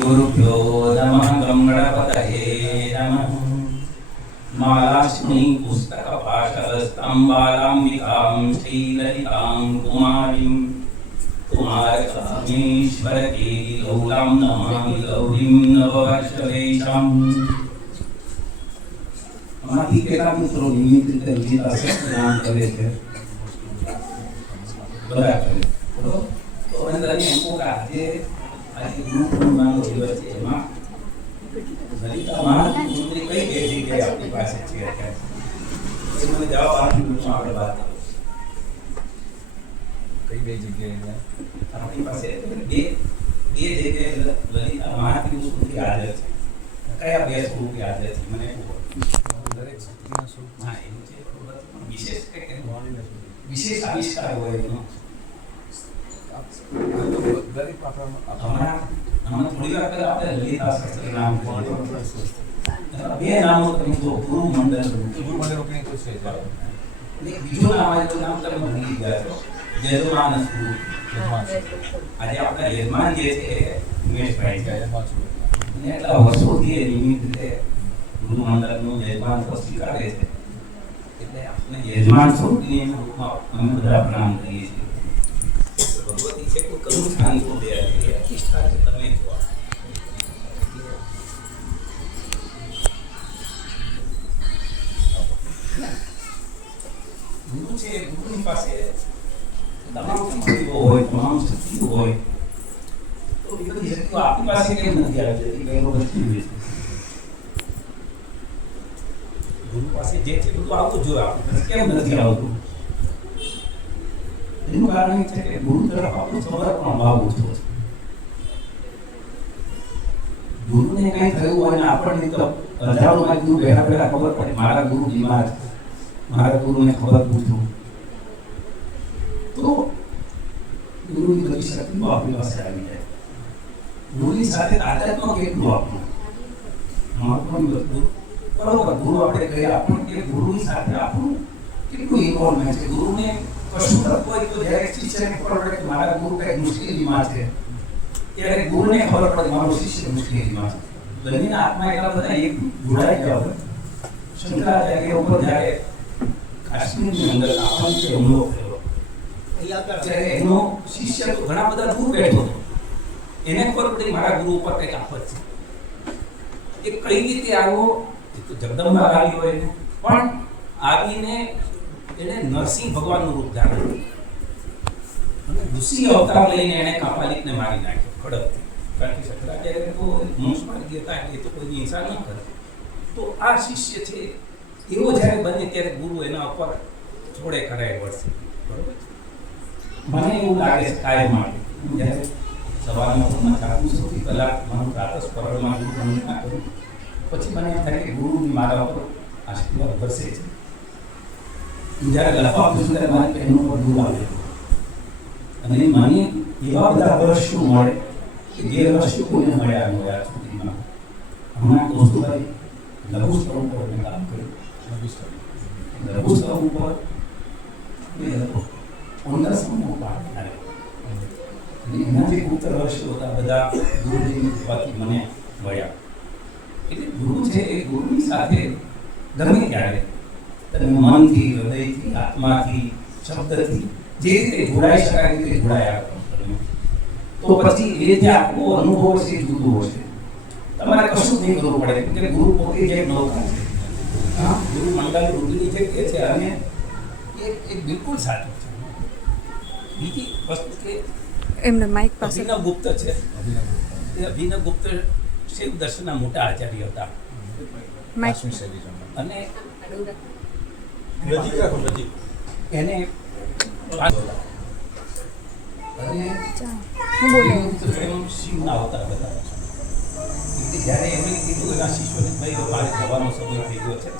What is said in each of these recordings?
गुरुभ्यो नमः गणपतये नमः। मालास्मि पुस्तकपाशहस्तं बालाम्बिकां श्रीललितां कुमारीं कुमारकामेश्वरके गौरां नमामि गौरीं नववर्षवेशाम्। हमारी કેટલા મિત્રો નિયમિત રીતે વિજિતા નામ કરે છે બરાબર તો અંદર એમ આજે આજે ગુરુ પૂર્ણિમાનો દિવસ છે એમાં લલિતા મહામંત્રી કઈ બે જગ્યાએ આપણી પાસે છે અત્યારે એ મને જવાબ આપી આપણે વાત કઈ બે જગ્યાએ આપણી પાસે બે જગ્યાએ લલિતા મહામંત્રી સ્વરૂપે હાજર છે કયા બે સ્વરૂપે હાજર છે મને દરેક શક્તિના સ્વરૂપ હા એનું છે વિશેષ વિશેષ આવિષ્કાર હોય એનો દરેક હમણાં થોડી વાર પહેલા આપણે લલિતા શાસ્ત્રી નામ બે નામો તમે જો ગુરુ મંડળ ઓપનિંગ તો છે બીજું નામ આવે તો નામ તમે ભૂલી ગયા છો યજમાન સ્વરૂપ. આજે આપણા યજમાન જે છે ઉમેશભાઈ છે અને એટલા વર્ષોથી એ નિયમિત રીતે ગુરુ મંડળનું યજમાન સ્વીકારે છે એટલે આપણે યજમાન સ્વરૂપની રૂપમાં અમે બધા પ્રણામ કરીએ છીએ. ભગવતી છે કોઈ કરું સ્થાન તો દે એ અતિષ્ઠા છે તમે જો ગુરુ છે ગુરુની પાસે તમામ શક્તિઓ હોય તમામ શક્તિઓ હોય તો એ બધી શક્તિઓ આપણી પાસે કેમ નથી આવી જતી પહેલો પ્રશ્ન છે. ગુરુ પાસે જે છે બધું આવતું જોઈએ આપણી પાસે કેમ નથી આવતું એનું કારણ એ છે કે ગુરુ તરફ આપણું સમર્પણ ભાવ ઓછો છે. ગુરુને કંઈ થયું હોય ને આપણને તો હજારોમાં ગુરુ બેઠા ખબર પડે મારા ગુરુ બીમાર છે મારા ગુરુને ખબર પૂછું તો ગુરુની બધી શક્તિઓ આપણી પાસે આવી જાય. ગુરુની સાથે તાકાતમાં કેટલું આપણું મહત્વની વસ્તુ બરોબર ગુરુ આપણે કહીએ આપણું કે ગુરુની સાથે આપણું કેટલું ઇન્વોલ્વમેન્ટ છે. ગુરુને કશું થતું હોય તો જ્યારે શિષ્યને ખબર પડે કે મારા ગુરુ કંઈક મુશ્કેલીમાં છે ત્યારે ગુરુને ખબર પડે મારો શિષ્ય મુશ્કેલીમાં છે. બંનેના આત્મા એટલા બધા એક જોડાઈ ગયા હોય. શંકરાચાર્ય ઉપર જ્યારે કાશ્મીરની અંદર આપણને હુમલો થયો ત્યારે એનો શિષ્ય તો ઘણા બધા દૂર બેઠો હતો. એને ખબર પડી મારા ગુરુ ઉપર કંઈક આફત છે. એ કઈ રીતે આવ્યો એ તો જગદંબા આવી હોય એને પણ આવીને એને નરસિંહ ભગવાનનું રૂપ ધારણ કર્યું અને ઋષિ અવતાર લઈને એને કાપાલિકને મારી નાખ્યો ખડકથી. કારણ કે શંકરાચાર્ય તો મોક્ષ માર્ગી હતા એટલે તો કોઈની હિંસા ન કરે. તો આ શિષ્ય છે એવો જ્યારે બને ત્યારે ગુરુ એના ઉપર થોડે કરાય વળશે બરોબર. મને એવું લાગે છે કાયમ માટે જ્યારે સવારમાં હું જાગું સૌથી પહેલાં મારું પ્રાતઃ સ્મરણમાં ગુરુ ના કરું પછી મને એમ થાય કે ગુરુની મારા ઉપર આશીર્વાદ વરસે છે. જ્યારે લખવા પૂછું ત્યારે મારે એનો પર ગુરુ આવે અને મને એવા બધા વર્ષો મળે કે જે વર્ષો કોઈને મળ્યા મળ્યા સુધીમાં. હમણાં કૌસ્તુભાઈ લઘુ સ્તર ઉપર મેં કામ કર્યું. લઘુ સ્તર ઉપર 15 સમૂહ પાઠ આવ્યો અને એના જે ગુપ્ત વર્ષો હતા બધા ગુરુજીની કૃપાથી મને મળ્યા. એટલે ગુરુ છે એ ગુરુની સાથે ગમે ત્યારે તમે મનથી હૃદયથી આત્માથી શબ્દથી જે રીતે જોડાઈ શકાય રીતે જોડાયા તો પછી એ જે આખો અનુભવ છે એ જુદો હશે. તમારે કશું નહીં કરવું પડે કે ગુરુ પોતે જે નૌકા છે ગુરુ મંડળ રુદ્રની જે કહે છે અને એ બિલકુલ સાચું છે. બીજી વસ્તુ કે એમને માઇક પાસે અભિનવ ગુપ્ત છે એ અભિનવ ગુપ્ત શિવ દર્શનના મોટા આચાર્ય હતા અને એને શિવના અવતાર બધા જ્યારે એમણે કીધું એના શિષ્યોને ભાઈ મારે જવાનો સમય થઈ ગયો છે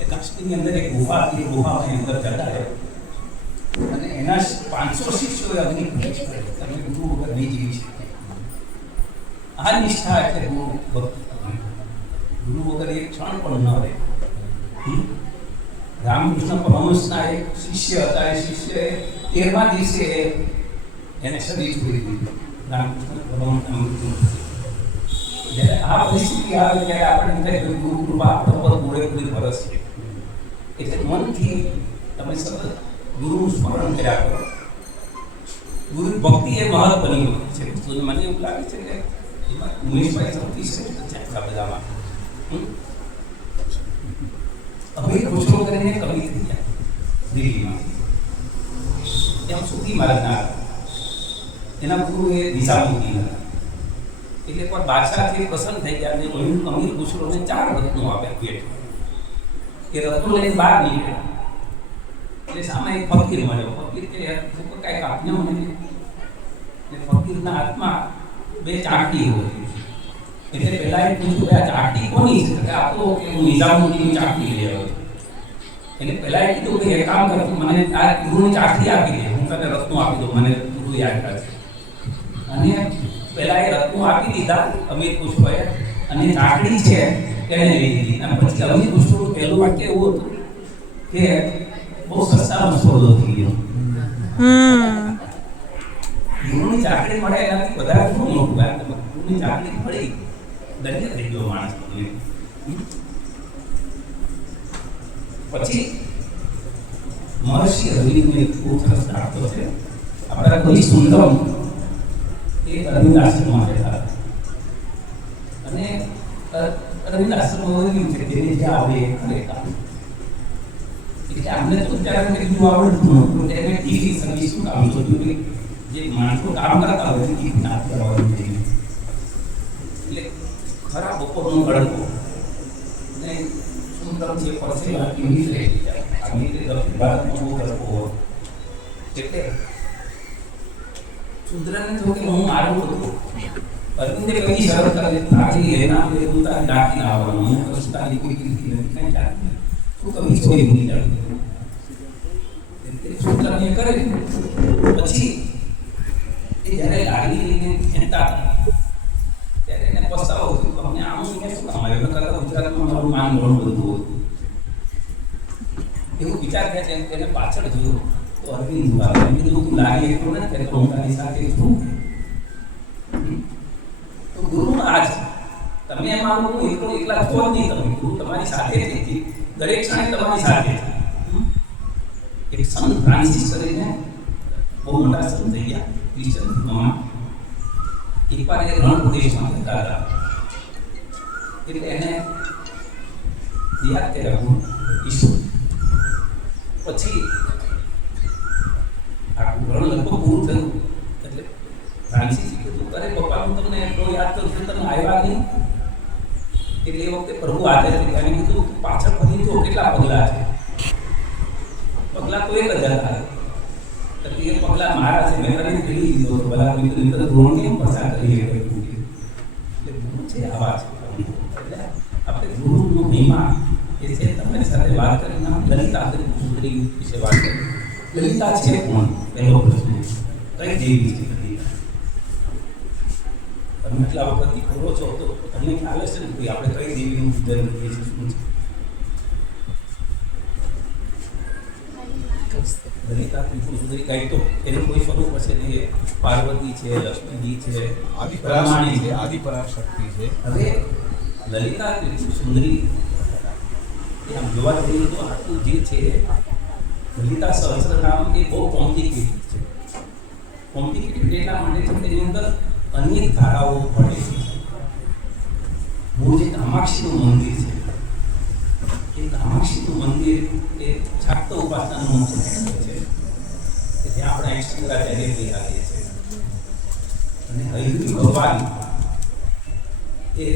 એ કાશ્મીરની અંદર એક ગુફા હતી ગુફાની અંદર જતા રહે અને એના 500 શિષ્યોએ અગ્નિ પ્રવેશ કર્યો. તમે ગુરુ વગર નહીં જીવી શકે. આ નિષ્ઠા એટલે ગુરુ ભક્તિ. ગુરુ વગર એક ક્ષણ પણ ન રહે. રામકૃષ્ણ પરમહંસના એક શિષ્ય હતા. એ શિષ્યએ 13મા દિવસે એને શરીર છોડી દીધું. રામકૃષ્ણ પરમહંસના મૃત્યુ આ પરિસ્થિતિ આવે ત્યારે આપણે એમ થાય કે ગુરુ કૃપા આપણા પર પૂરેપૂરી વરસ છે. એટલે મનથી તમે સતત ગુરુનું સ્મરણ કર્યા કરો. ગુરુ ભક્તિ એ મહત્વની વસ્તુ છે. તો મને એવું લાગે છે કે એમાં ઉમેશભાઈ સૌથી શ્રેષ્ઠ છે આ બધામાં. હવે ખુશો કરીને કવિ થઈ ગયા દિલ્હીમાં. ત્યાં સુધી મહારાજના એના ગુરુ એ દિશામૂર્તિ હતા. એટલે એકવાર બાદશાહથી પ્રસન્ન થઈ ગયા અને અમીર ખુશરોને 4 રત્નો આપ્યા ભેટ. એ રત્નો લઈને બહાર નીકળ્યા. એટલે સામે એક ફકીર મળ્યો. ફકીર કે કાંઈક આપને મને. એટલે ફકીરના હાથમાં 2 ચાકડી હતી. એટલે પહેલા એ પૂછ્યું કે આ ચાકડી કોની છે? કે આ તો કે હું નિઝામુદ્દીનની ચાકડી લઈ આવ્યો. એટલે પહેલા એ કીધું કે એક કામ કર, મને આ ગુરુની ચાકડી આપી દે, હું તને રત્નો આપી દઉં, મને ગુરુ યાદ રાખે. અને પહેલા એ રત્નો આપી દીધા અમીર પુષ્પએ, અને ચાકડી છે એને લઈ લીધી. અને પછી અમીર પુષ્પનું પહેલું વાક્ય એવું હતું કે બહુ સસ્તામાં સોદો થઈ ગયો. ગુરુની ચાકડી મળે એનાથી વધારે ઘણું મોટું. ગુરુની ચાકડી મળી ધન્ય થઈ ગયો માણસ. પછી મહર્ષિ રવિનો એક ખૂબ સરસ દાખલો છે. આપણા કોઈ સુંદરમ એ અરવિંદ આશ્રમમાં રહેતા અને અરવિંદ આશ્રમમાં એવું છે કે જે આવે એ કરે કામ. એટલે અમને તો ત્યારે કેટલું આવડતું નહોતું. એને ટીવી સર્વિસનું કામ શોધ્યું. જે માણસો કામ કરતા હોય એ ના કરવાનું જોઈએ. એટલે ખરા બપોરનો તડકો ને સુંદરમ જે પરસેવા કેવી રહી જાય. આવી રીતે દક્ષિણ ભારતમાં બહુ તડકો હોય. એટલે સુંદરને તો કે હું મારું હતું. અરવિંદે કઈ શરત કરે, તારી એના બે ઉતાર ડાકી આવવાનું, હું રસ્તાની કોઈ કીર્તિ નથી કઈ ચાલતી. તું કમી છોડી ભૂલી જાય. એટલે સુંદરને કરે. પછી એ જ્યારે લાગણી લઈને ખેંચતા ત્યારે એને પસ્તાવો થયો. અમને આમ મેં શું કામ આવ્યો? કરતા ગુજરાતમાં મારું માન ઘણું બધું હતું. એવું વિચાર કરે છે. એને પાછળ જોયું તો અરવિંદ ઉભા. એમ કીધું તું લાગે એટલું નથી કે હું તારી સાથે છું. તો ગુરુનો આ છે. તમે એમાં એકલા છો જ નહીં. તમે ગુરુ તમારી સાથે છે. દરેક ક્ષણે તમારી સાથે છે. એક સંત ફ્રાન્સિસ કરીને બહુ મોટા સંત થઈ ગયા ક્રિશ્ચન ધર્મમાં. એકવાર એ રણ પ્રદેશમાં જતા હતા. એટલે એને યાદ કર્યા ઈશ્વર. પછી આખું રણ લગભગ પૂરું થયું. એટલે ફ્રાન્સિસે કીધું, અરે પપ્પા હું તમને એટલો યાદ કરું છું, તમે આવ્યા નહીં. એટલે એ વખતે પ્રભુ હાજર હતા. એને કીધું પાછળ ફરી જો કેટલા પગલાં છે. પગલાં તો 1000 થાય. એટલે એ પગલાં મારા છે, મેં કરીને ફેરી દીધો હતો. બધા મિત્ર ધોરણ કેમ પસાર કરી એટલે ગુરુ છે આવા છે. એટલે આપણે ગુરુનો મહિમા એ છે. તમારી સાથે વાત કરીને લલિતા સુંદરી વિશે વાત કરી. લલિતા છે કોણ? પહેલો પ્રશ્ન કઈ દેવી છે લલિતા? તમે એટલા વખતથી ખોરો છો તો તમને ખ્યાલ હશે ને કે આપણે કઈ દેવીનું પૂજન કરીએ છીએ, શું છે? લલિતા ત્રિપુર સુંદરી કઈ તો એનું કોઈ સ્વરૂપ હશે ને. પાર્વતી છે, લક્ષ્મીજી છે, આદિપરાશક્તિ છે, આદિપરાશક્તિ છે. હવે લલિતા ત્રિપુર સુંદરી આમ જોવા જઈએ તો આટલું જે છે લલિતા સહસ્રનામ એ બહુ કોમ્પ્લિકેટેડ છે. કોમ્પ્લિકેટેડ એટલા માટે છે કે એની અંદર અનેક ધારાઓ પડે છે. મૂળ જે કામાક્ષીનું મંદિર છે એ કામાક્ષીનું મંદિર એ શાક્ત ઉપાસનાનું ક્ષેત્ર છે. કે ત્યાં આપણે શંકરાચાર્ય રાખીએ છીએ. અને હરિ ભગવાન એ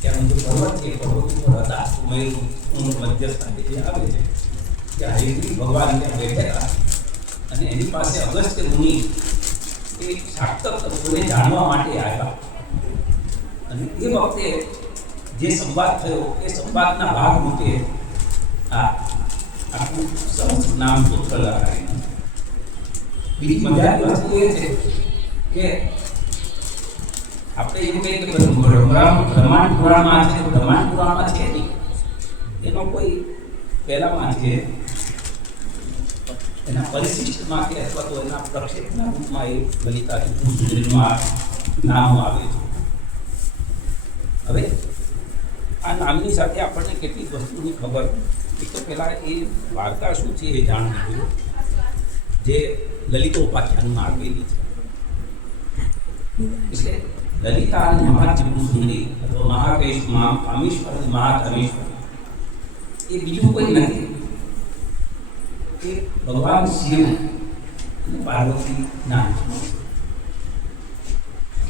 ત્યાં જો પર્વત એ પર્વત ઉપર હતા ઉમેરું મધ્યસ્થાને જે આવે છે ત્યાં હરિ ભગવાન ત્યાં બેઠેલા. અને એની પાસે અગસ્ત્ય મુનિ એ શાક્ત તત્વોને જાણવા માટે આવ્યા. અને એ વખતે જે સંવાદ થયો એ સંવાદના ભાગ રૂપે આ આખું નામ સૂત્ર લખાયું. બીજી મજાની વસ્તુ એ છે કે આપણે એવું કહીએ કે બ્રહ્માંડ પુરાણમાં છે, બ્રહ્માંડ પુરાણમાં છે નહીં. એનો કોઈ પહેલામાં છે એના પરિશિષ્ટમાં કે અથવા તો એના પ્રક્ષેપના રૂપમાં એ લલિતા ત્રિપુર સુંદરીનું નામ આવે છે. હવે નામની સાથે આપણને કેટલીક વસ્તુની ખબર. એક તો પહેલાં એ વાર્તા શું છે એ જાણવું જોઈએ, જે લલિતોપાખ્યાનમાં આપેલી છે. એટલે લલિતા અને મહાત્રિપુર અથવા મહાકેશ કામેશ્વર અને મહાકામેશ્વર એ બીજું કોઈ નથી, એ ભગવાન શિવ અને પાર્વતી નામ છે.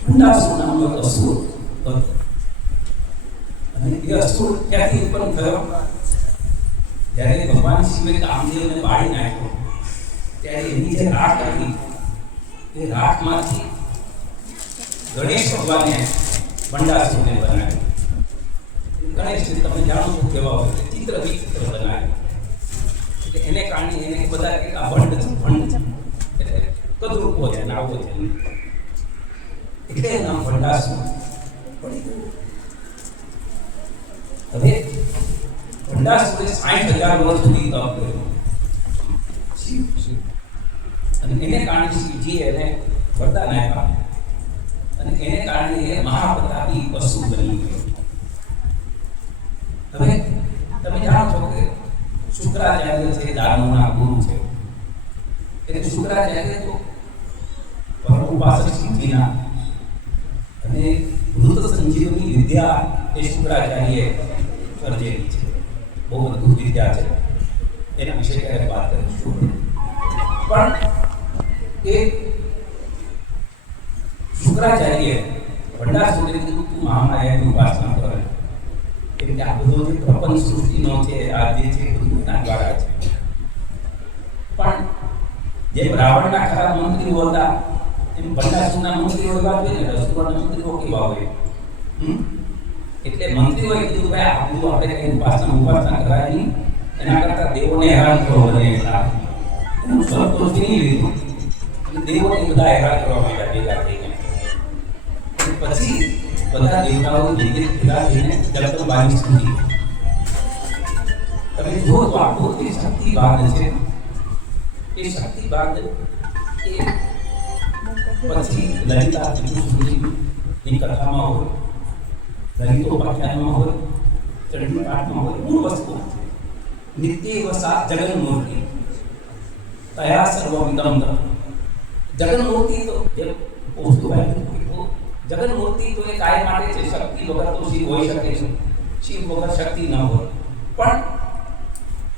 ભંડાસુર નામનો એક અસુર હતો અને એ અસુર ક્યાંથી ઉત્પન્ન થયો? જ્યારે ભગવાન શિવે કામદેવને બાળી નાખ્યો ત્યારે એની જે રાખ હતી એ રાખમાંથી ગણેશ ભગવાને ભંડાસુરને બનાવ્યો. ગણેશ તમે જાણો છો કેવા હોય, ચિત્ર વિચિત્ર બનાવ્યું. એટલે એને કારણે એને બધા કે આ ભંડ છે, ભંડ છે, એટલે કદરૂપો છે, નાવો છે, એટલે નામ ભંડાસુર પડી ગયું. હવે ભંડાસુરે 60,000 વર્ષ સુધી તપ કર્યો અને એને કારણે શિવજી એને વરદાન આપ્યા અને એને કારણે એ મહાપ્રતાપી પશુ બની ગયો. હવે તમે જાણો છો કે શુક્રાચાર્ય છે દાનવના ગુરુ છે. એટલે શુક્રાચાર્ય તો પરમ ઉપાસક શિવજીના અને મૃત સંજીવની વિદ્યા એ શુક્રાચાર્યએ સર્જેલી છે. બહુ અદભુત વિદ્યા છે, એના વિશે ક્યારે વાત કરીશું. પણ એ શુક્રાચાર્યએ ભંડાસુરને કીધું તું મહામાયાની ઉપાસના કરે, કેમ કે આ બધો જે પ્રપંચ સૃષ્ટિનો છે, આ જે છે બધું એના દ્વારા છે. પણ જેમ રાવણના ખરા મંત્રીઓ હતા એમ ભંડાસુરના મંત્રીઓ એવા જોઈએ ને, અસુરના મંત્રીઓ કેવા હોય. એટલે મંત્રીઓએ કીધું ભાઈ આ બધું આપણે કઈ ઉપાસના કરાય નહીં, એના કરતા દેવોને હેરાન કરો બને એટલા. એનું સંતોષ નહીં લીધું અને દેવોને બધા હેરાન કરવા માંડ્યા ભેગા થઈને. પછી બધા દેવતાઓ ભેગા થઈને જગદંબાની સ્તુતિ. તમે જુઓ તો આખો જે શક્તિવાદ છે એ શક્તિવાદ એ પછી લલિતા ત્રિપુરની કથામાં હોય, લલિતોપાખ્યાનમાં હોય, ચંડીપાઠમાં હોય, મૂળ વસ્તુ નિત્ય વસા જગન્મૂર્તિ તયા સર્વમિદં. જગન્મૂર્તિ તો જે વસ્તુ જગન્મૂર્તિ તો એ કાય માટે છે. શક્તિ વગર તો શિવ હોઈ શકે છે, શિવ વગર શક્તિ ન હોય. પણ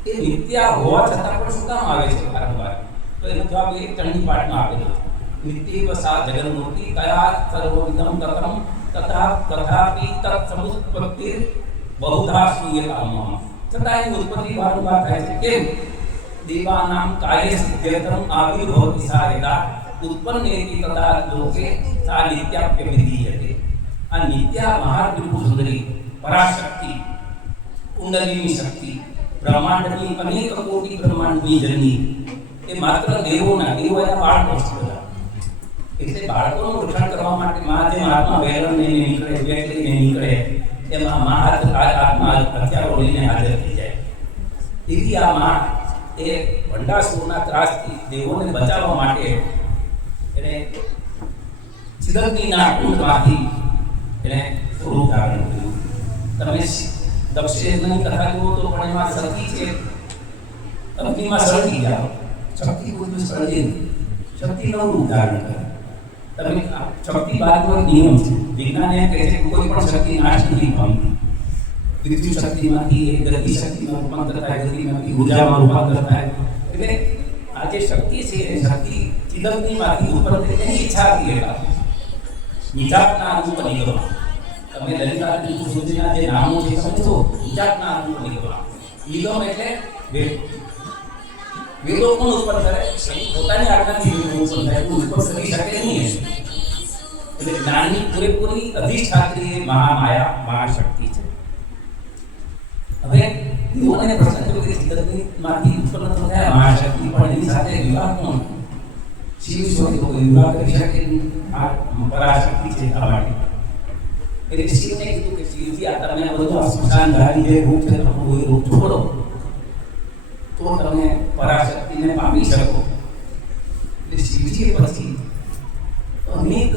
એ નિત્યા હોવા છતાં પણ શું કામ આવે છે વારંવાર? તો એનો જવાબ એ ચંડીપાઠમાં આપેલો છે. નિત્ય વસા જગન્મૂર્તિ તયા સર્વમિદં તતમ તથા તથાપિ તત્સમુત્પત્તિ બહુધા શ્રૂયતામ. છતાં એની ઉત્પત્તિ વારંવાર થાય છે. કેમ? દેવાનામ કાર્ય સિદ્ધ્યતમ આવિર્ભવતિ સા યદા ઉત્પન્નેતિ તથા લોકે સા નિત્યાપ્ય વિધીયતે. આ નિત્યા મહાત્રિપુર સુંદરી પરાશક્તિ, કુંડલિની શક્તિ, બ્રહ્માંડની અનેક કોટી બ્રહ્માંડની જનની એ માત્ર દેવોના એના બાળકો છે બધા. એટલે બાળકોનું રક્ષણ કરવા માટે મા જે આત્મા વહેરણ લઈને નીકળે, વેગ લઈને નીકળે, એમાં મા આત્મા હથિયારો લઈને હાજર થઈ જાય. એવી આ મા એ ભંડાસુરના ત્રાસથી દેવોને બચાવવા માટે એને ચિદગ્નિના કુંડમાંથી એને સ્વરૂપ ધારણ કર્યું. તમે દક્ષિણની કથા જુઓ તો પણ એમાં સતી છે, અગ્નિમાં સળગી જાઓ. શક્તિ કોઈ સળગે નહીં, શક્તિનું રૂપ ધારણ કરે. તમે શક્તિવાદનો એક નિયમ છે. વિજ્ઞાન એમ કહે છે કે કોઈ પણ શક્તિ નાશ નથી પામતી. વિદ્યુત શક્તિમાંથી એ ગતિ શક્તિમાં રૂપાંતર થાય, ગતિમાંથી ઉર્જામાં રૂપાંતર થાય. એટલે આ જે શક્તિ છે એ શક્તિ ચિદગ્નિમાંથી ઉત્પન્ન થઈ એની ઈચ્છા હતી. એટલા નિજાતના રૂપ નિગમ. તમે લલિતા ત્રિપુર સુધીના જે નામો છે સમજો, નિજાતના રૂપ નિગમ. નિગમ એટલે વેદો પણ ઉત્પન્ન કરે, પોતાની આજ્ઞાથી વેદો ઉત્પન્ન થાય, ઉત્પન્ન કરી શકે નહીં. એટલે જ્ઞાનની પૂરેપૂરી અધિષ્ઠાત્રી એ મહામાયા મહાશક્તિ છે. હવે દેવોને પ્રશ્ન થયો કે ચિદગ્નિમાંથી ઉત્પન્ન થયા મહાશક્તિ, પણ એની સાથે વિવાહ કોણ? શિવ ઈશ્વર કોઈ વિવાહ કરી શકે આ પરાશક્તિ છે આ માટે. એટલે શિવને કીધું કે શિવજી આ તમે બધું આ સ્મશાનધારી જે રૂપ છે તમારું એ રૂપ છોડો તો તમે પરાશક્તિને પામી શકો. એટલે શિવજીએ પછી અનેક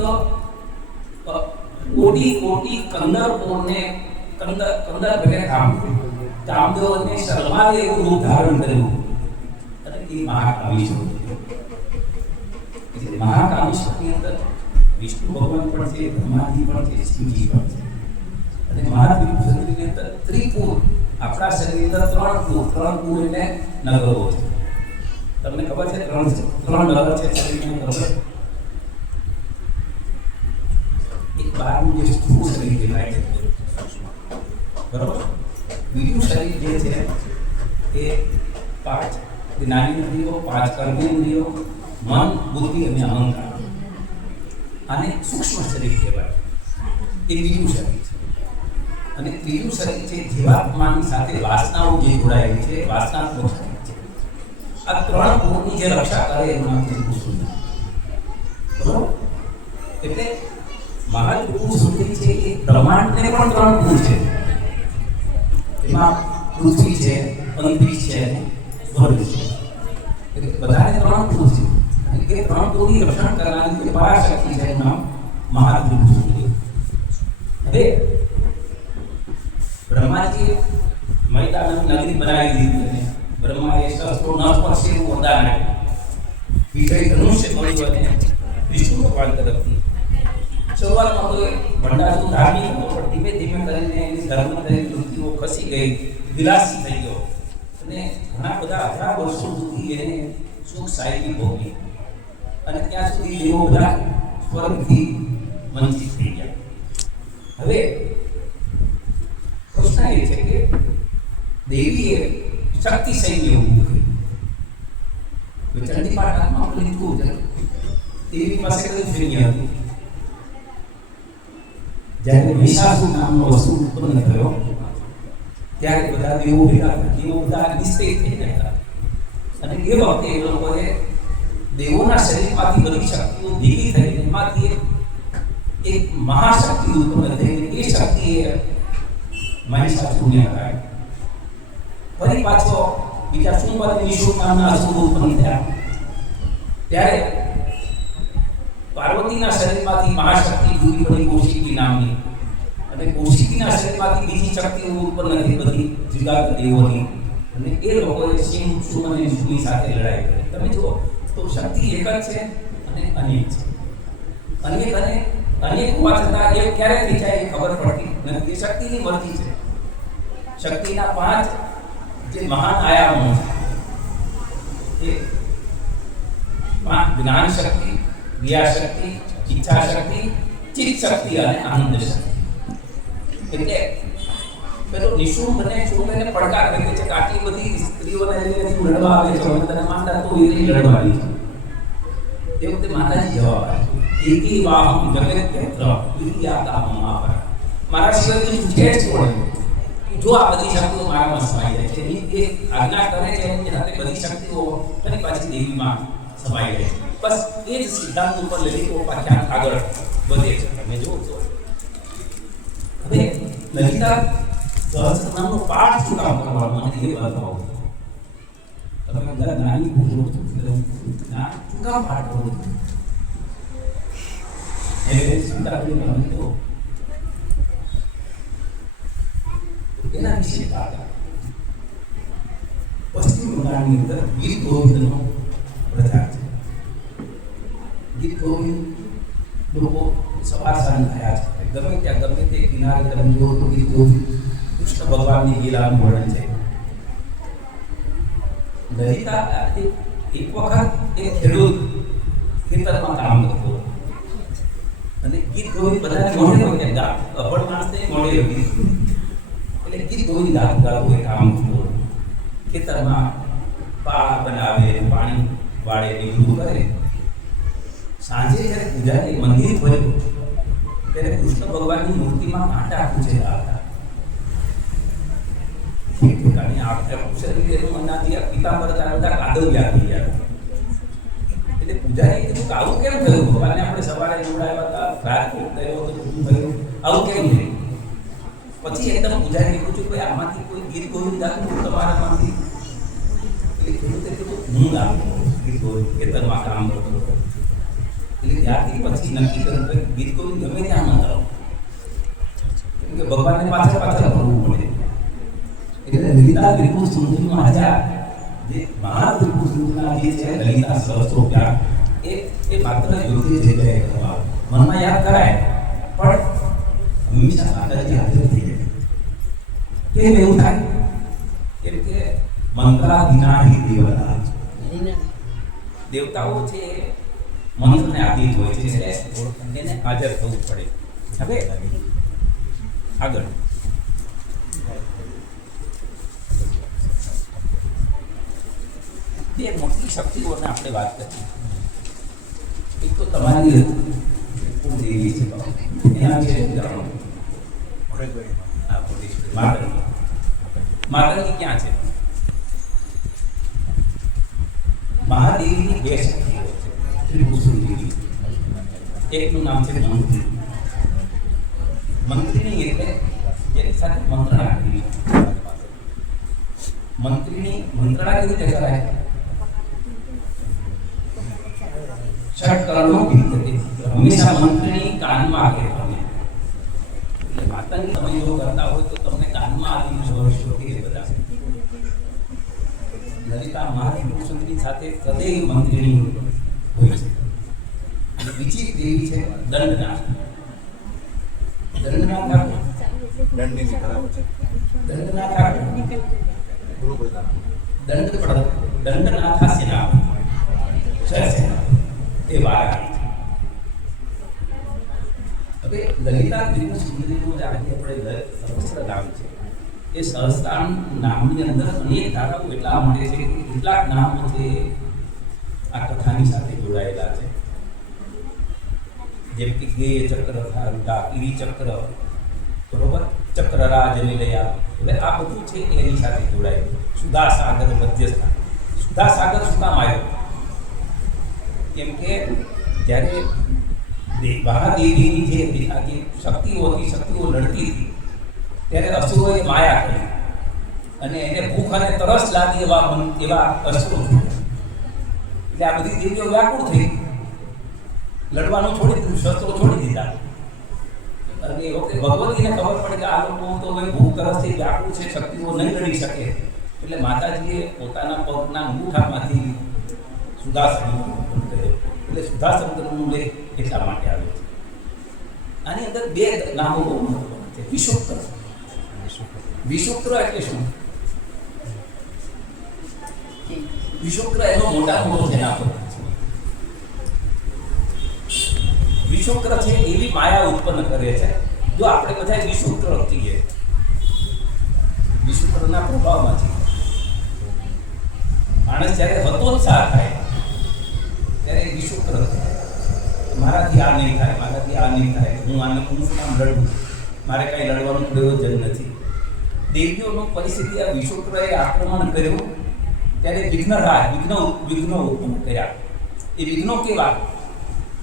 કોટી કંદર્પોને કંદર ભલે કામદેવને શરમાવે એવું રૂપ ધારણ કર્યું અને એ મહાકાવી શક્તિ. એટલે મહાકાવી શક્તિ અંદર વિષ્ણુ ભગવાન પણ છે, બ્રહ્માજી પણ છે, શિવજી પણ છે. અને મહાત્રિપુર શક્તિની અંદર ત્રિપુર, આપણા શરીરની અંદર ત્રણ પુર એટલે નગરો છે. તમને ખબર છે ત્રણ નગર છે શરીરની અંદર. એક બહારનું જે સ્થૂળ શરીર કહેવાય છે, બરોબર. બીજું શરીર જે છે એ 5 જ્ઞાની ઇન્દ્રિયો, 5 કર્મેન્દ્રિયો, મન, બુદ્ધિ અને અહંકાર. આને સૂક્ષ્મ શરીર કહેવાય. એ બીજું શરીર છે. અને ત્રીજું શરીર છે જીવાત્માની સાથે વાસનાઓ જે જોડાયેલી છે, વાસનાત્મક શરીર છે. આ ત્રણ ગુણની જે રક્ષા કરે એનું નામ ત્રિપુર સુંદરી. બરોબર. એટલે મહાત્રિપુર સુંદરી છે એ બ્રહ્માંડને પણ 3 ગુણ છે. એમાં પૃથ્વી છે, અંતરિક્ષ છે અને વર્ગ છે. એટલે બધાને 3 ગુણ છે. અને એ 3 ગુણની રક્ષણ કરવાની જે પરાશક્તિ છે એનું નામ મહાત્રિપુર સુંદરી. હવે બ્રહ્માજી મૈદાનની નગરી બનાવી દીધી અને બ્રહ્માએ શસ્ત્રો ન સ્પર્શે એવું વરદાન આપ્યું. વિજય ધનુષ્ય મળ્યું અને વિષ્ણુ ભગવાન તરફથી શરૂઆતમાં તો ભંડાસુર ધાર્મિક હતો, પણ ધીમે ધીમે કરીને એની ધર્મની વૃત્તિઓ ખસી ગઈ, વિલાસી થઈ ગયો અને ઘણા બધા 1000 વર્ષો સુધી એને સુખ શાંતિ ભોગવી. અને ત્યાં સુધી દેવો બધા સ્વર્ગથી વંચિત થઈ ગયા. હવે પ્રશ્ન એ છે કે દેવીએ શક્તિ સૈન્ય ઊભું કર્યું. ચંડી પાઠમાં આપણે લીધું છે દેવી પાસે કયું સૈન્ય હતું? જ્યારે મહિષાસુર નામનો અસુર ઉત્પન્ન થયો ત્યારે બધા દેવો ભેગા થયા. દેવો બધા નિસ્તેજ થઈ ગયા હતા. અને એ વખતે એ લોકોએ દેવોના શરીરમાંથી બધી શક્તિઓ ભેગી થઈ, એમાંથી એક મહાશક્તિ ઉત્પન્ન થઈ. એ શક્તિએ મહિષાસુરને હરાવ્યો. ફરી પાછો બીજા શુંભ અને નિશુંભ નામના અસુર ઉત્પન્ન થયા. ત્યારે પાર્વતીના શરીરમાંથી મહાશક્તિ જુદી પડી કૌશિકી નામની, અને કૌશિકીના શરીરમાંથી બીજી શક્તિઓ ઉત્પન્ન થઈ બધી જુદા દેવોની. અને એ લોકોએ સિંહ, શુંભ અને નિશુંભની સાથે લડાઈ કરી. તમે જુઓ તો શક્તિ એક જ છે અને અનેક છે. અનેક હોવા છતાં એક ક્યારે થઈ જાય એ ખબર પડતી નથી. એ શક્તિની મરજી છે. શક્તિના 5 જે મહાન આયામો છે એ 5: જ્ઞાન શક્તિ, ક્રિયા શક્તિ, ઈચ્છા શક્તિ, ચિત્ત શક્તિ અને આનંદ શક્તિ. એટલે પેલો નિશુંભ અને શુંભ એને પડકાર કરે છે કે આટલી બધી સ્ત્રીઓને તું લડવા આવે છે, અને તને માનતા તો એ લડવાની છે. એ વખતે માતાજી જવાબ આપે, એકી વાહમ જગત્યત્ર વિદ્યાતા મહાપરા. મારા સિવાય બીજું છે જ કોણ? જો આ બધી શક્તિઓ મારામાં સમાઈ જાય છે, એ આજ્ઞા કરે છે એની સાથે બધી શક્તિઓ ફરી પાછી દેવીમાં સમાઈ જાય છે. બસ એ જ સિદ્ધાંત ઉપર લલિતો ઉપાખ્યાન આગળ વધે છે. તમે જુઓ તો હવે લલિતા સહસ્રનામનો પાઠ શું કામ કરવાનો અને એ બતાવો. તમે બધા જ્ઞાની પૂછો છો ના શું કામ પાઠ કરો છો? એ ચિંતા કરીને તમે તો એના વિશે વાત. પશ્ચિમ બંગાળની અંદર ગીત ગોવિંદનો પ્રચાર છે. ગીત ગોવિંદ લોકો સવાર સાંજ થયા છે. ગમે ત્યાં ગમે તે કિનારે તમે જુઓ તો ગીત ગોવિંદ કૃષ્ણ ભગવાનની લીલાનું વર્ણન છે. લલિતા એક વખત એક ખેડૂત ખેતરમાં કામ કરતો અને ગીત ગોવિંદ બધાને મોઢે હોય કે અભણ માણસને મોઢે ગીત. એટલે ગીત ગોવિંદ ગાતું એ કામ કરતો. ખેતરમાં પાક બનાવે, પાણી વાળે, નીકળું કરે. સાંજે જ્યારે પૂજારી મંદિર ભર્યું ત્યારે કૃષ્ણ ભગવાનની મૂર્તિમાં કાંટા પૂછેલા હતા. એક પ્રકારની શરીર અનાદિયા પિતાંબર બધા કાદવ્યા થઈ ગયા. એટલે પૂજારીએ કીધું કે આવું કેમ થયું? ભગવાનને આપણે સવારે નવડાવ્યા હતા, રાત થયો તો બધું થયું, આવું કેમ થયું? પછી એકદમ પૂજારીએ પૂછ્યું કે આમાંથી કોઈ ગીત ગોવિંદ ગાતું તમારામાંથી? એટલે ખેડૂતે કીધું હું ગાતો ગીત ગોવિંદ, ખેતરમાં કામ કરતો. એટલે ત્યારથી પછી નક્કી કર્યું કે ગીત ગોવિંદ ગમે ત્યાં ન ગાવ, કેમ કે કે ભગવાનને પાછળ ફરવું પડે. એટલે લલિતા ત્રિપુર સુંદરીનો આચાર જે મહાત્રિપુર સુંદરીના જે છે લલિતા સહસ્ત્રોચ્ચાર એ માત્ર યોગ્ય જગ્યાએ કરવા મનમાં યાદ કરાય પણ હંમેશા માતાજી હાજર થઈ જાય. કેમ એવું થાય? કેમ કે મંત્રાધીનાહિ દેવતા, દેવતાઓ છે મંત્રને આધીન હોય છે એટલે એને હાજર થવું પડે. હવે આગળ બે મોટી શક્તિઓને આપણે વાત કરીએ. એક તો તમારી દેવી છે, એના વિશે જાણો. માતંગી ક્યાં છે? મહાદેવીની બે શક્તિઓ છે ત્રિપુર સુંદરી. એકનું નામ છે મંત્રી. મંત્રીની એટલે જેની સાથે મંત્રણા કરવી. મંત્રીની મંત્રણા કેવી રીતે કરાય? ષટકરણો વિદ્યતે. હંમેશા મંત્રીની કાનમાં આગળ તમે એટલે માતાની તમે જો કરતા હોય તો તમને કાનમાં આવીને જોશો કે બધા લલિતા મહાત્રિપુર સુંદરી સાથે સદૈવ મંત્રીની હોય છે. અને બીજી દેવી છે દંડનાથ. દંડનાથ દંડની ખરાબ છે. દંડનાથ ગુરુ પ્રધાન દંડનાથાસ્ય નામ સરસેના એ વારાણી. હવે લલિતા ત્રિપુર સુંદરીનું જે આજે આપણે સહસ્ત્ર નામ છે એ સહસ્ત્રામ નામની અંદર અનેક ધારાઓ એટલા માટે છે કે કેટલાક નામો છે આ કથાની સાથે જોડાયેલા છે. જેમ કે ગેય ચક્ર, ડાકીરી ચક્ર, બરોબર, ચક્રરાજ નિલયા. એટલે આ બધું છે એની સાથે જોડાયેલું. સુધા સાગર મધ્યસ્થાન. સુધા સાગર શું કામ આવ્યો? કેમ કે જ્યારે મહાદેવીની જે શક્તિઓ હતી, શક્તિઓ લડતી હતી ત્યારે અસુરોએ માયા કરી અને એને ભૂખ અને તરસ લાગી એવા અસુરો. એટલે આ બધી દેવીઓ વ્યાકુળ થઈ, લડવાનું છોડી દીધું, શસ્ત્રો છોડી દીધા. અને એ વખતે ભગવતીને ખબર પડે કે આ લોકો તો હવે ભૂખ તરસથી વ્યાકુળ છે, શક્તિઓ નહીં લડી શકે. એટલે માતાજીએ પોતાના પગના અંગૂઠામાંથી સુદાસન કર્યો. એટલે સુદાસનનું લેખ એટલા માટે આવ્યો છે. આની અંદર બે નામો બહુ મહત્વના છે. વિશુક્ર. વિશુક્ર એટલે શું? વિશુક્ર એનો મોટા મોટો સેનાપતિ છે. વિશુક્ર છે એવી માયા ઉત્પન્ન કરે છે. જો આપણે બધા વિશુક્ર થઈએ, વિશુક્રના પ્રભાવમાં છીએ. માણસ જ્યારે હતોત્સાહ થાય ત્યારે વિશુક્ર થાય. મારાથી આ નહીં થાય, મારાથી આ નહીં થાય, હું કામ લડું, મારે કાંઈ લડવાનું પ્રયોજન નથી. દેવીઓનો પરિસ્થિતિ આ વિશુક્રએ આક્રમણ કર્યું ત્યારે વિઘ્નો ઉત્પન્ન કર્યા. એ વિઘ્નો કેવા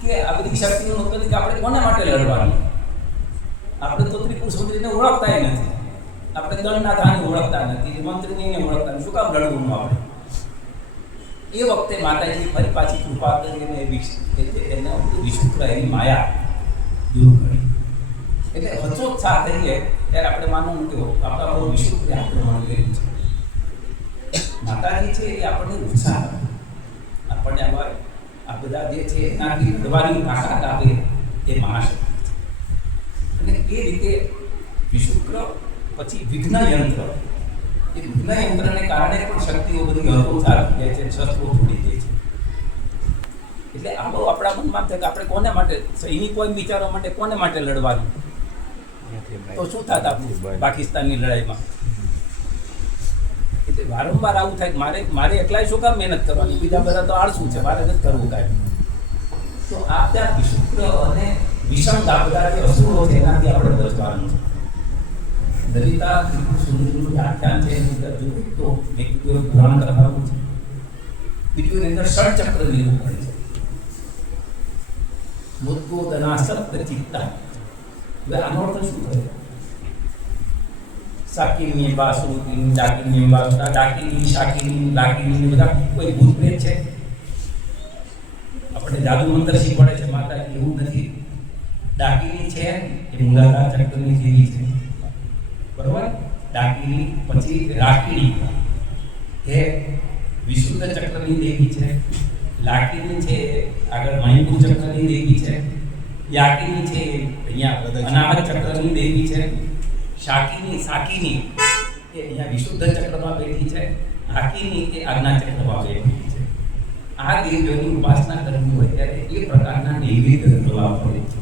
કે આ બધી શક્તિઓનો ઉત્પન્ન કે આપણે કોને માટે લડવાનું? આપણે તો ત્રિપુર સુંદરીને ઓળખતા નથી, આપણે દંડનાથાને ઓળખતા નથી, મંત્રીને ઓળખતા નથી, શું કામ લડવું આપણે? એ વખતે માતાજી ફરી પાછી કૃપા કરીને એને વિશુક્ર એની માયા દૂર કરી. એટલે હતોત્સાહ થઈએ ત્યારે આપણે માનવું કે આપણા બહુ વિશુક્ર આક્રમણ કર્યું છે. માતાજી છે એ આપણને ઉત્સાહ આપે, આપણને આ બધા જે છે એનાથી લડવાની તાકાત આપે એ મહાશક્તિ છે. અને એ રીતે વિશુક્ર પછી વિઘ્ન યંત્ર. એ વિઘ્ન યંત્રને કારણે પણ શક્તિઓ બધી હતોત્સાહ થઈ જાય છે, શસ્ત્રો છોડી દે છે. એટલે આ બહુ આપણા મનમાં થાય કે આપણે કોને માટે, સૈનિકો એમ વિચારવા માટે કોને માટે લડવાનું? તો શું થાત આપણું પાકિસ્તાનની લડાઈમાં? એટલે વારંવાર આવું થાય મારે એકલાય શું કામ મહેનત કરવાની, બીજા બધા તો આળસુ છે, મારે નથી કરવું કાંઈ. તો આ ત્યાં વિશુક્ર અને વિષમ બધા જે અસુરો છે એનાથી આપણે બચવાનું છે. લલિતા ત્રિપુર સુંદરીનું આખ્યાન છે એની અંદર જોઈએ તો એક પુરાણ કથાઓ છે. બીજું એની અંદર ષટચક્ર નિરૂપણ છે. મુદ્ગોદના સપ્ત ચિત્તા. હવે આનો અર્થ શું થયો? સાકીની બાસુરી, ડાકીની બાસુરા, ડાકીની, શાકીની, લાકીની બધા કોઈ ભૂત પ્રેત છે? આપણે જાદુ મંત્ર શીખવાડે છે માતાજી, એવું નથી. ડાકીની છે એ મૂલાધાર ચક્રની જેવી છે. લાકીણી, પછી રાખીણી એ વિશુદ્ધ ચક્રની દેવી છે. લાકીણી છે આગળ મણિપુર ચક્રની દેવી છે. યાકીની છે અહીંયા અનાહત ચક્રની દેવી છે. શાકીની સાકીની એ અહીંયા વિશુદ્ધ ચક્રમાં બેઠી છે. હાકીની એ આજ્ઞા ચક્રમાં બેઠી છે. આ દેવીઓની ઉપાસના કરવી હોય ત્યારે એ પ્રકારના નૈવેદ્ય કરવા પડે છે.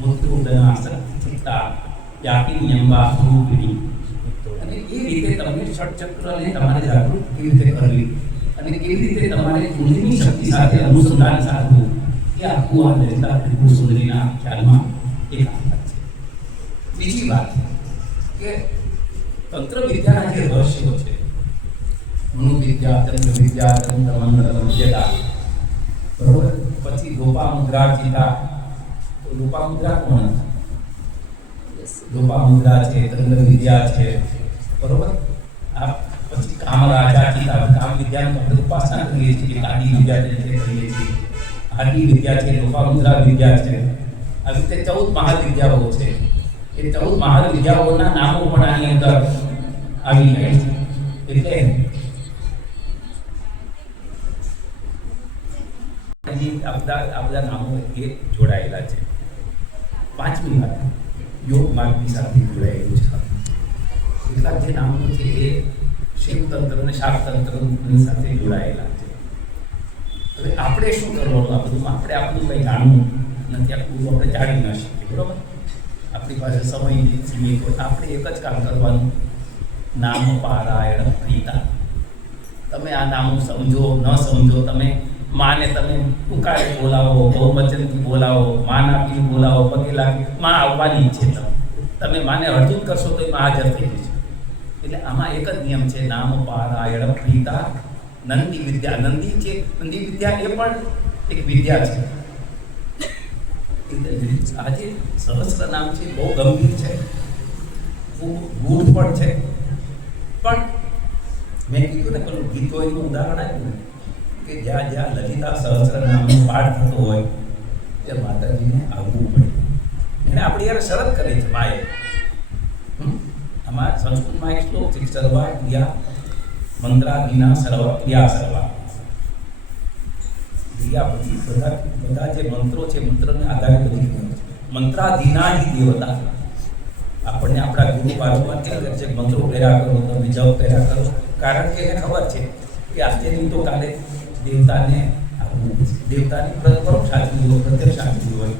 મુત્તુદના સત્ચિત્તા યાકીની અંબા સ્વરૂપિણી. અને એ રીતે તમે ષટચક્રને તમારે જાગૃત કેવી રીતે કરવી અને કેવી રીતે તમારે કુંડલીની શક્તિ સાથે અનુસંધાન સાધવું એ આખું આ લલિતા ત્રિપુર સુંદરીના ખ્યાલમાં એક વાત છે. બીજી વાત કે તંત્ર વિદ્યાના જે રહસ્યો છે, મનુ વિદ્યા, તંત્ર વિદ્યા, તંત્ર મંત્ર વિદ્યા, બરોબર, પછી લોપામુદ્રા ચિતા. તો લોપામુદ્રા કોણ હતા? લોપામુદ્રા છે, તંત્ર વિદ્યા છે, બરોબર. આ પછી કામરાજા ચિતા, કામ વિદ્યાનો આપણે ઉપાસના કરીએ છીએ, કાદી વિદ્યા તરીકે કરીએ છીએ. આદિ વિદ્યા છે, લોપામુદ્રા વિદ્યા છે. આવી રીતે 14 મહાવિદ્યાઓ છે. એ 14 મહાવિદ્યાઓના નામો પણ આની અંદર આવી જાય છે. એટલે આ બધા નામો એ જોડાયેલા છે. પાંચમી વાત યોગ માર્ગની સાથે જોડાયેલું છે. કેટલાક જે નામો છે એ શિવતંત્ર અને શાકતંત્રની સાથે જોડાયેલા છે. હવે આપણે શું કરવાનું? આ બધું આપણે આપણું કંઈ જાણવું નથી, આપણું આપણે જાણી ન શકીએ, બરોબર. આપણી પાસે સમય સીમિત હોય, આપણે એક જ કામ કરવાનું, નામ પારાયણ પ્રીતા. તમે આ નામ સમજો ન સમજો, તમે માને તમે ઉકાળે બોલાવો, બહુવચનથી બોલાવો, માન આપીને બોલાવો, પગે લાગી માં આવવાની છે. તમે માને અડધું કરશો તો એમાં હાજર થઈ જશે. એટલે આમાં એક જ નિયમ છે, નામ પારાયણ પ્રીતા. નંદી વિદ્યા, નંદી છે, નંદી વિદ્યા એ પણ એક વિદ્યા છે. આજે સહસ્ર નામ છે, બહુ ગંભીર છે, ખૂબ ગૂઢ પણ છે. પણ મેં કીધું ને પેલું ગીતોનું ઉદાહરણ આપ્યું કે જ્યાં જ્યાં લલિતા સહસ્ર નામનો પાઠ થતો હોય ત્યાં માતાજીને આવવું પડે. એને આપણી યાર શરત કરે છે માએ. આમાં સંસ્કૃતમાં એક શ્લોક છે, સર્વા ક્રિયા મંત્રાદિના સર્વ ક્રિયા સર્વા. ક્રિયા પછી બધા જે મંત્રો છે, મંત્રને આધારે બધી મંત્રાદિના હિ દેવતા. આપણને આપણા ગુરુ બાજુમાં ક્યાં છે, મંત્રો કર્યા કરો, તમે જપ કર્યા કરો, કારણ કે એને ખબર છે કે આજથી તો કાલે દેવતાને આપવું, દેવતાની પરોક્ષ સાચવી હોય, પ્રત્યક્ષ સાચવી હોય.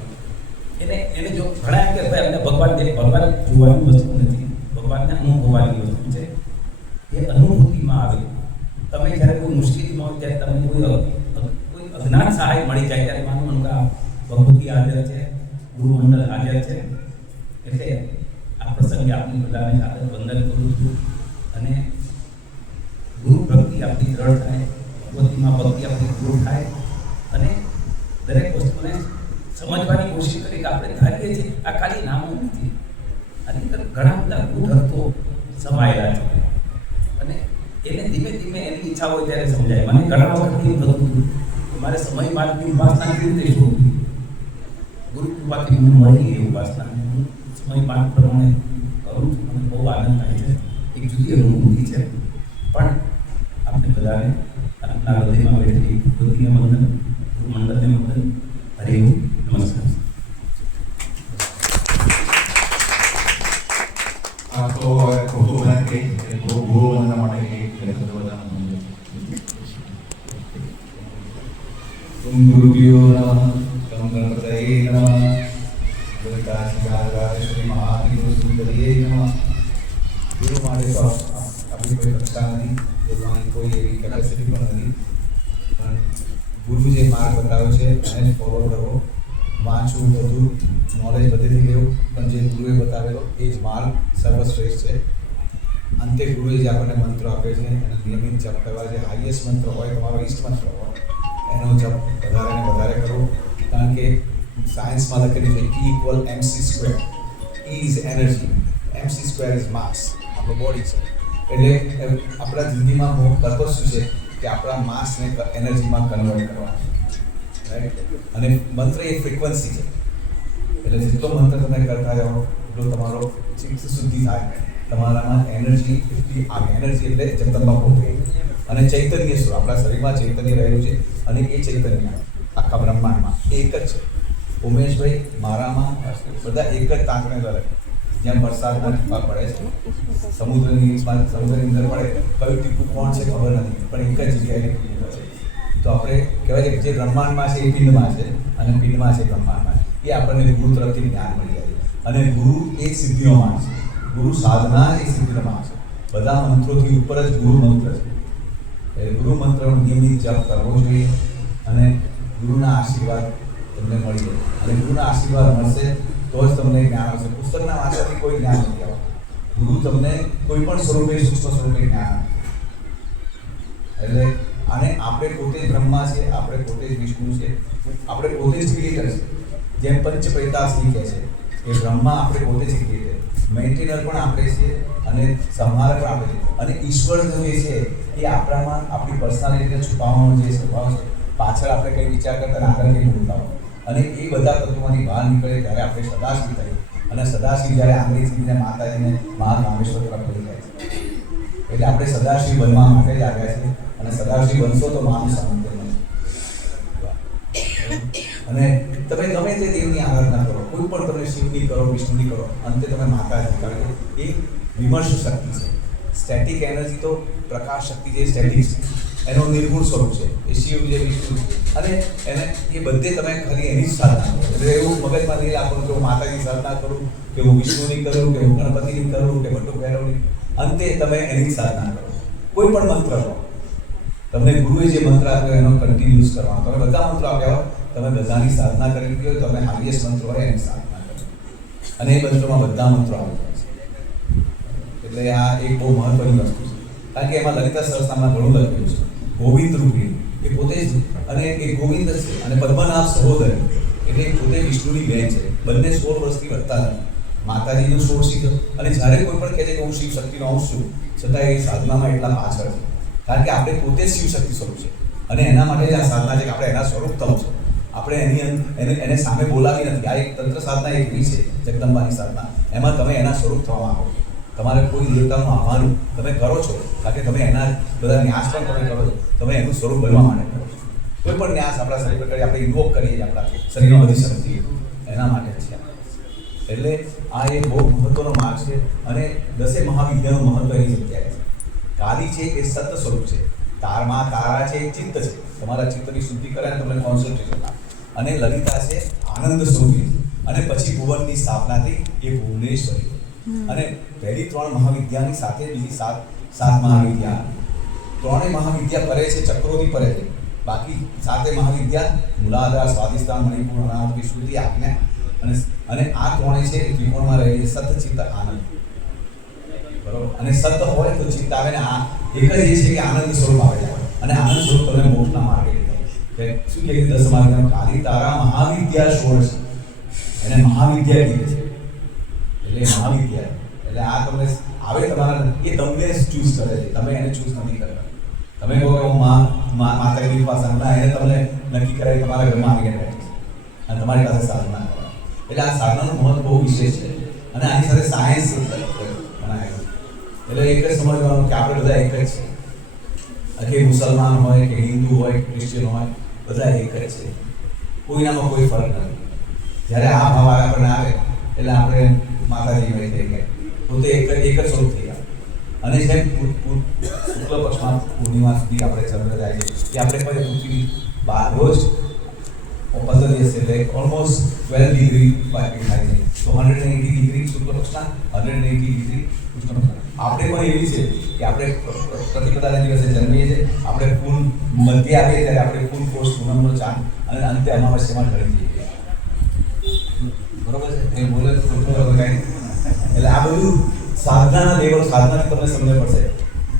એને જો ઘણા એમ કે ભાઈ અમને ભગવાન જોવાની વસ્તુ નથી, ભગવાનને અનુભવવાની વસ્તુ છે. એ અનુભૂતિમાં આવે. તમે જ્યારે કોઈ મુશ્કેલીમાં હોય ત્યારે તમને કોઈ અજ્ઞાન સહાય મળી જાય ત્યારે માનવાનું કે ભગવતી હાજર છે, ગુરુમંડળ હાજર છે. એટલે આ પ્રસંગે આપણી બધાને સાથે વંદન કરું છું. અને ગુરુ ભક્તિ આપણી દ્રઢ થાય, ભગવતીમાં ભક્તિ આપણી દૂર થાય. અને દરેક વસ્તુને સમજવાની કોશિશ કરી કે આપણે ધારીએ છીએ આ ખાલી નામો નથી, આની અંદર ઘણા બધા ગૂઢ અર્થો સમાયેલા છે. અને એને ધીમે ધીમે એની ઈચ્છા હોય ત્યારે સમજાય. મને ઘણા વખતથી થતું હતું મારે સમય માર્ગની ઉપાસના કેવી રીતે શોધવી. ગુરુ કૃપાથી મને મળી એ ઉપાસના, હું સમય માર્ગ પ્રમાણે કરું છું, મને બહુ આનંદ થાય છે. એક જુદી અનુભૂતિ છે. પણ આપણે બધાને આપણા હૃદયમાં બેઠેલી ભગવતીને વંદન, ગુરુમંડળને વંદન. હરે ઓમ, નમસ્કાર. આ તો ગુરુના કે ગુરુવંદના માટે ગુરુભ્યો નમઃ. ગણપતયે નમઃ. લલિતાશ્રી મહાત્રિપુર સુંદરીયે નમઃ. ગુરુ માટે તો આપણી કોઈ કક્ષા નથી, બોલવાની કોઈ એવી કેપેસિટી પણ નથી. પણ ગુરુ જે માર્ગ બતાવ્યો છે એને ફોલો કરવો, વાંચવું, બધું નોલેજ બધેથી લેવું, પણ જે ગુરુએ બતાવેલો એ જ માર્ગ સર્વશ્રેષ્ઠ છે. અંતે ગુરુએ જે આપણને મંત્રો આપે છે એનો નિયમિત જપ કરવા, જે હાઈએસ્ટ મંત્ર હોય, તમારો ઈષ્ટ મંત્ર હોય, એનો જપ વધારે ને વધારે કરો. કારણ કે સાયન્સમાં લખેલું છે E=mc². E is energy, mc² is mass, આપણો બોડી છે. એટલે આપણા જિંદગીમાં પર્પઝ શું છે કે આપણા માસને એનર્જીમાં કન્વર્ટ કરવા, રાઈટ. અને મંત્ર એ ફ્રીક્વન્સી છે. એટલે જેટલો મંત્ર તમે કરતા જાઓ એટલો તમારો ચિત્ત શુદ્ધિ થાય. તમારામાં એનર્જી એટલી આવે. એનર્જી એટલે જગદંબા પોતે અને ચૈતન્ય સ્વરૂપ. આપણા શરીરમાં ચૈતન્ય રહેલું છે અને એ ચૈતન્ય આખા બ્રહ્માંડમાં એક જ છે. ઉમેશભાઈ, મારામાં બધા એક જ તાંતણે કરે. જેમ વરસાદના ટીપા પડે છે, સમુદ્રની અંદર પડે, કયું ટીપું કોણ છે ખબર નથી, પણ એક જ જગ્યાએ ટીપું છે. તો આપણે કહેવાય છે કે જે બ્રહ્માંડમાં છે એ પિંડમાં છે અને પિંડમાં છે બ્રહ્માંડમાં. એ આપણને ગુરુ તરફથી જ્ઞાન મળી જાય. અને ગુરુ એ સિદ્ધિનો માર્ગ છે. ગુરુ સાધના એ સિદ્ધિનો માર્ગ છે. બધા મંત્રોથી ઉપર જ ગુરુ મંત્ર છે. એ ગુરુ મંત્રનો નિયમિત જપ કરવો જોઈએ અને ગુરુના આશીર્વાદ તમને મળી જાય. અને ગુરુના આશીર્વાદ મળશે તો જ તમને જ્ઞાન આવશે. પુસ્તકના વાંચવાથી કોઈ જ્ઞાન નથી આવતું. ગુરુ તમને કોઈ પણ સ્વરૂપે, સૂક્ષ્મ સ્વરૂપે જ્ઞાન આપે. એટલે અને આપણે પોતે જ બ્રહ્મા છે, આપણે પોતે જ વિષ્ણુ છે, આપણે પોતે જ ક્રિએટર છે. જેમ પંચપ્રેતાશ્રી કહે છે કે બ્રહ્મા આપણે પોતે જ ક્રિએટર, મેન્ટેનર પણ આપણે છીએ અને સંહારક પણ આપણે છીએ. અને ઈશ્વર જે છે એ આપણામાં આપણી પર્સનાલિટીને છુપાવવાનો જે સ્વભાવ છે, પાછળ આપણે કંઈ વિચાર કરતા આગળ કંઈ બોલતા હોય અને એ બધા તત્વોમાંથી બહાર નીકળે ત્યારે આપણે સદાશિવ થઈએ. અને સદાશિવ જ્યારે આંગળી સીધીને માતાજીને મહાકામેશ્વર તરફ લઈ જાય છે. એટલે આપણે સદાશિવ બનવા માટે જ આવ્યા છીએ અને સદાશિવ બનશો તો માનું સામર્થ્ય મળશે. અને તમે ગમે તે દેવની આરાધના કરો, કોઈ પણ તમે શિવની કરો, વિષ્ણુની કરો, અંતે તમે માતાજી. કારણ કે એ વિમર્શ શક્તિ છે. સ્ટેટિક એનર્જી તો પ્રકાશ શક્તિ જે સ્ટેટિક છે એનો નિર્ગુણ સ્વરૂપ છે. એ શિવ જે વિષ્ણુ અને એને એ બધે તમે ખાલી એની જ સાધના કરો. એટલે એવું મગજમાં નહીં રાખો કે હું માતાજી સાધના કરું, કે હું વિષ્ણુની કરું, કે હું ગણપતિની કરું, કે બટુક ભૈરવની. અંતે તમે એની જ સાધના કરો. કોઈ પણ મંત્ર લો, તમને ગુરુએ જે મંત્ર આપ્યો એનો કન્ટિન્યુઅસ કરવાનો. તમે બધા મંત્રો આપ્યા હોય, તમે બધાની સાધના કરી દીધી હોય, તમે હાઈએસ્ટ મંત્રો હોય એની સાધના કરો. અને એ મંત્રોમાં બધા મંત્રો આવી જાય છે. એટલે આ એક બહુ મહત્વની વસ્તુ છે. કારણ કે એમાં લલિતા સહસ્રનામમાં ઘણું લખ્યું છે. ગોવિંદ રૂપી એ પોતે જ, અને એ ગોવિંદ છે અને પદ્મનાભ સહોદરી એટલે એ પોતે વિષ્ણુની બહેન છે. બંને 16 વર્ષથી વધતા નથી. માતાજીનું 16 શીખ્યો અને જ્યારે કોઈ પણ કહે છે કે હું શિવ શક્તિનો અંશ છું, છતાં એ સાધનામાં એટલા પાછળ છે. કારણ કે આપણે પોતે જ શિવ શક્તિ સ્વરૂપ છે અને એના માટે જ આ સાધના છે કે આપણે એના સ્વરૂપ થવું છે. આપણે એને સામે બોલાવી નથી. આ એક તંત્ર સાધના એક એવી છે, જગદંબાની સાધના. એમાં તમે એના સ્વરૂપ થવા માંગો. તમારે કોઈ દેવતાનું આહ્વાન તમે કરો છો કારણ કે તમે એના બધા ન્યાસ પણ તમે કરો છો, તમે એનું સ્વરૂપ બનવા માટે કરો છો. કોઈ પણ ન્યાસ આપણા શરીર પર આપણે ઇન્વોક કરીએ છીએ, આપણા શરીરમાં બધી શક્તિ એના માટે છે. એટલે આ એક બહુ મહત્વનો માર્ગ છે અને 10 મહાવિદ્યાનું મહત્વ એની જગ્યાએ છે. કાલી છે એ સત્ય સ્વરૂપ છે. તારા છે એ ચિત્ત છે. તમારા ચિત્તની શુદ્ધિ કરે અને તમને કોન્સન્ટ્રેશન આપે. અને લલિતા છે આનંદ સ્વરૂપી. અને પછી ભુવનની સ્થાપનાથી એ ભુવનેશ્વરી. અને પહેલી 3 મહાવિદ્યાની સાથે બીજી 7 મહાવિદ્યા. 3 મહાવિદ્યા પરે છે, ચક્રોથી પરે છે. બાકી 7 મહાવિદ્યા મૂલાધાર, સ્વાધિષ્ઠાન, મણિપુર, અનાહત, વિશુદ્ધિ, આજ્ઞા અને આ 3 છે એ ત્રિકોણમાં રહે છે. સત, ચિત્ત, આનંદ. બરોબર. અને સત હોય તો ચિત્ત આવે ને આ એક જ એ છે કે આનંદ સ્વરૂપ આવે છે. અને આનંદ સ્વરૂપ તમને મોક્ષના માર્ગે લઈ જાય. શું કહે છે 10 મહાવિદ્યા? કાલી તારા મહાવિદ્યા 16 છે. એને મહાવિદ્યા કહે છે. એટલે મહાવિદ્યા એટલે આ તમને આવે તમારા, એ તમને ચૂઝ કરે છે. તમે એને ચૂઝ નથી કરતા. તમે કહો કે હું માતાજીની પાસે ના, એને તમને નક્કી કરાવી તમારા ઘરમાં આવીને બેઠે છે અને તમારી પાસે સાધના કરે. એટલે આ સાધનાનું મહત્વ બહુ વિશેષ છે અને આની સાથે સાયન્સ બનાવેલું. એટલે એક જ સમજવાનું કે આપણે બધા એક જ છે. કે મુસલમાન હોય કે હિન્દુ હોય કે ક્રિશ્ચિયન હોય, બધા એક જ છે. કોઈનામાં કોઈ ફરક નથી. જ્યારે આ ભાવ આપણને આવે એટલે આપણે માતાજી ભાઈ થઈ ગયા, પોતે એક જ સ્વરૂપ થઈ ગયા. અને જેમ શુક્લ પક્ષમાં પૂર્ણિમા સુધી આપણે ચંદ્ર જાય છે એ આપણે કોઈ પૃથ્વી રોજ 15 દિવસ એટલે ઓલમોસ્ટ 12 ડિગ્રી બાકી થાય છે. તો 180 ડિગ્રી શુક્લ પક્ષના, 180 ડિગ્રી કૃષ્ણ પક્ષના. આપણે પણ એવી છે કે આપણે પ્રતિપદાના દિવસે જન્મીએ છીએ, આપણે પૂર્ણ મધ્ય આવીએ ત્યારે આપણે પૂર્ણ કોષ પૂનમનો ચાંદ અને અંતે અમાવસ્યામાં ઢળી જઈએ. બરોબર છે? એ બોલે તો કાંઈ. એટલે આ બધું સાધનાના લેવલ, સાધનાની તમને સમજ પડશે.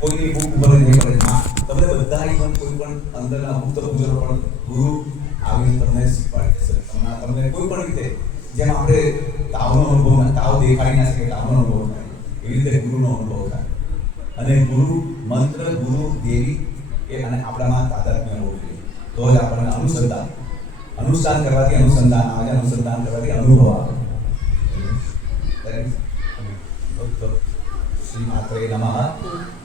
કોઈની બુક ઉપર નહીં પડે. હા, તમને બધા ઇવન કોઈ પણ અંદરના મુક્ત પૂજનો પણ ગુરુ આવીને તમને શીખવાડી દેશે. તમને કોઈ પણ રીતે, જેમ આપણે તાવનો અનુભવ, તાવ દેખાડી ના શકે, તાવનો અનુભવ થાય, એવી રીતે ગુરુનો અનુભવ થાય. અને ગુરુ મંત્ર, ગુરુ દેવી એ અને આપણામાં તાદાત્મ્ય હોવું જોઈએ. તો જ આપણને અનુષ્ઠાન કરવાથી અનુસંધાન આવે, અનુસંધાન કરવાથી અનુભવ આવે. શ્રી માત્રે નમઃ